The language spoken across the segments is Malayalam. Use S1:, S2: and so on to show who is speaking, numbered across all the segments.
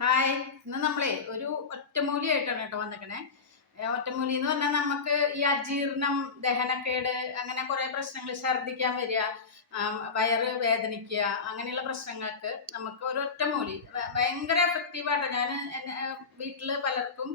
S1: ഹായ്. ഇന്ന് നമ്മളെ ഒരു ഒറ്റമൂലി ആയിട്ടാണ് കേട്ടോ വന്നിക്കണേ. ഒറ്റമൂലി എന്ന് പറഞ്ഞാൽ നമുക്ക് ഈ അജീർണം ദഹനക്കേട് അങ്ങനെ കുറേ പ്രശ്നങ്ങൾ ഛർദ്ദിക്കാൻ വരിക വയറ് വേദനിക്കുക അങ്ങനെയുള്ള പ്രശ്നങ്ങൾക്ക് നമുക്ക് ഒരു ഒറ്റമൂലി ഭയങ്കര എഫക്റ്റീവായിട്ട് ഞാൻ വീട്ടിൽ പലർക്കും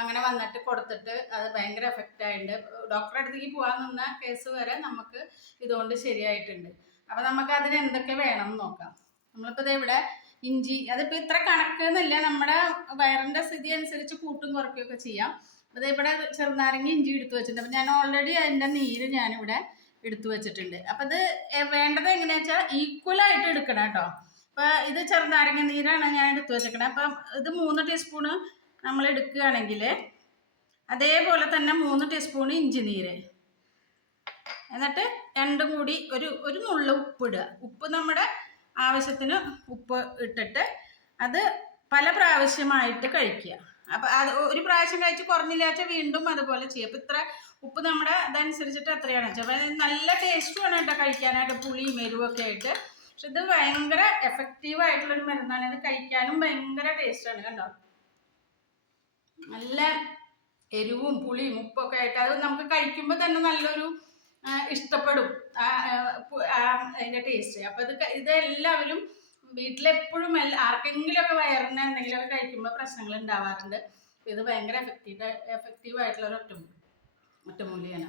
S1: അങ്ങനെ വന്നിട്ട് കൊടുത്തിട്ട് അത് ഭയങ്കര എഫക്റ്റ് ആയിട്ടുണ്ട് ഡോക്ടറെ അടുത്തേക്ക് പോകാൻ നിന്ന കേസ് വരെ നമുക്ക് ഇതുകൊണ്ട് ശരിയായിട്ടുണ്ട്. അപ്പം നമുക്ക് അതിന് എന്തൊക്കെ വേണം എന്ന് നോക്കാം. നമ്മളിപ്പോൾ ഇവിടെ ഇഞ്ചി അതിപ്പോൾ ഇത്ര കണക്ക് എന്നില്ല നമ്മുടെ വയറിന്റെ സ്ഥിതി അനുസരിച്ച് കൂട്ടും കുറയ്ക്കുകയൊക്കെ ചെയ്യാം. അത് ഇവിടെ ചെറുനാരങ്ങ ഇഞ്ചി എടുത്തു വെച്ചിട്ടുണ്ട്. അപ്പം ഞാൻ ഓൾറെഡി അതിന്റെ നീര് ഞാനിവിടെ എടുത്തു വെച്ചിട്ടുണ്ട്. അപ്പം ഇത് വേണ്ടത് എങ്ങനെയാ വെച്ചാൽ ഈക്വലായിട്ട് എടുക്കണം കേട്ടോ. അപ്പോൾ ഇത് ചെറുനാരങ്ങ നീരാണ് ഞാൻ എടുത്തു വെച്ചേക്കണത് അപ്പം ഇത് മൂന്ന് ടീസ്പൂണ് നമ്മൾ എടുക്കുകയാണെങ്കിൽ അതേപോലെ തന്നെ മൂന്ന് ടീസ്പൂൺ ഇഞ്ചി നീര്. എന്നിട്ട് രണ്ടും കൂടി ഒരു ഒരു നുള്ളു ഉപ്പിടുക ഉപ്പ് നമ്മുടെ ആവശ്യത്തിന് ഉപ്പ് ഇട്ടിട്ട് അത് പല പ്രാവശ്യമായിട്ട് കഴിക്കുക. അപ്പം അത് ഒരു പ്രാവശ്യം കഴിച്ച് കുറഞ്ഞില്ലാച്ച വീണ്ടും അതുപോലെ ചെയ്യുക അപ്പം ഇത്ര ഉപ്പ് നമ്മുടെ അതനുസരിച്ചിട്ട് അത്രയാണ്. അപ്പം നല്ല ടേസ്റ്റുമാണ് കേട്ടോ കഴിക്കാനായിട്ട് പുളിയും എരിവൊക്കെ ആയിട്ട്. പക്ഷെ ഇത് ഭയങ്കര എഫക്റ്റീവ് ആയിട്ടുള്ളൊരു മരുന്നാണ്. ഇത് കഴിക്കാനും ഭയങ്കര ടേസ്റ്റാണ് കണ്ടോ? നല്ല എരിവും പുളിയും ഉപ്പൊക്കെ ആയിട്ട് അത് നമുക്ക് കഴിക്കുമ്പോൾ തന്നെ നല്ലൊരു ഇഷ്ടപ്പെടും. അതിന്റെ ടേസ്റ്റ് അപ്പോൾ ഇത് ഇതെല്ലാവരും വീട്ടിലെപ്പോഴും എല്ലാ ആർക്കെങ്കിലും ഒക്കെ വയറിന് എന്തെങ്കിലുമൊക്കെ കഴിക്കുമ്പോൾ പ്രശ്നങ്ങൾ ഉണ്ടാവാറുണ്ട്. ഇത് ഭയങ്കര എഫക്റ്റീവ് എഫക്റ്റീവ് ആയിട്ടുള്ള ഒരു ഒറ്റമൂലി ഒറ്റമൂലിയാണ്.